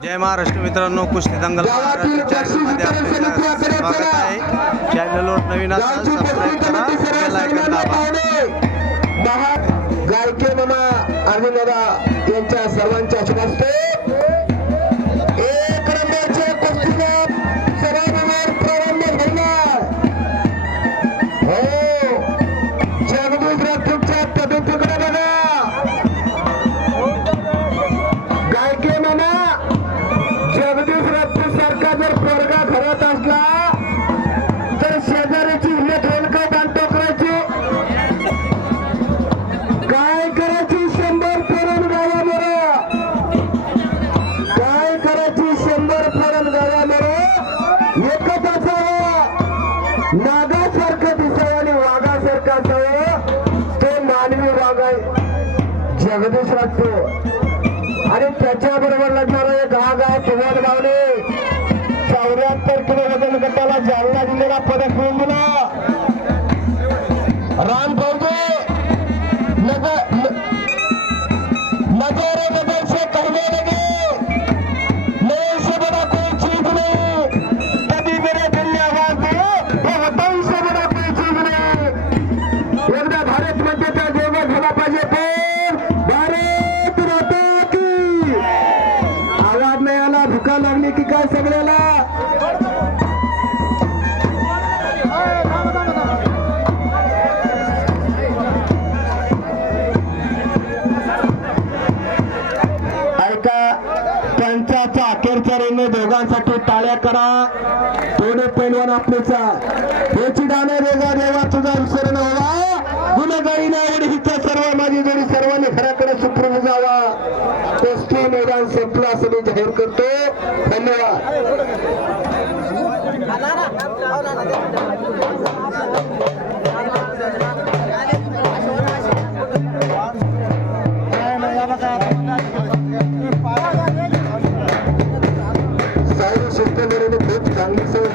जय महाराष्ट्र मित्रांनो, कुस्ती दंगल चॅनलमध्ये आपले स्वागत आहे. चॅनलवर नवीन असाल सबस्क्राईब करा, बेल आयकॉन दाबा. गायके मामा आणि दादा यांच्या सर्वांच्या शुभास्ते एक नंबरचे कुस्तीला सरावावर प्रारंभ झाला. हो, जगदीश राठोडच्या पद्धतीकडे बघा. गायके मामा जगदीश राठोड सारखा जर पोरगा घरात असला तर शेजारीची हिट हेलकट आणि टोकराची काय करायची 100 फरण गावावर, काय करायची 100 फरण गावावर. एकच असावं, नागासारखं दिसावं आणि वाघासारखं असावं. तो मानवी वाघ आहे जगदीश राठोड. आणि त्याच्या बरोबर लढणारा एक वाघ आहे कुमार गावडे. 74 किलो वजन गटाला जालना जिल्ह्याला पदक मिळवून दिला. राम फौजे नजारे बदल से करने लगे, नए से बड़ा कोई चीज नहीं. कभी मेरे दिल ने आवाज दी, वो वतन से बड़ा कोई चीज नहीं. एकदा भारत मध्ये त्या जेव्हा झाला पाहिजे, पण भारत माता की आवाज नाही आला, भुका लागली की काय सगळ्याला. पंचाचा अखेरच्या रेने दोघांसाठी टाळ्या करा. दोन्ही पैलवान आपलेचा याची दाणे देवा देवा तुझा विसर नव्हा. गुणगाई नावड हिच्या सर्व माझी जोडी सर्वांनी घराकडे सुखरूप जावा. कुस्ती मैदान संपलं असं मी जाहीर करतो. धन्यवाद. साहेब शिस्त खूप चांगली सवय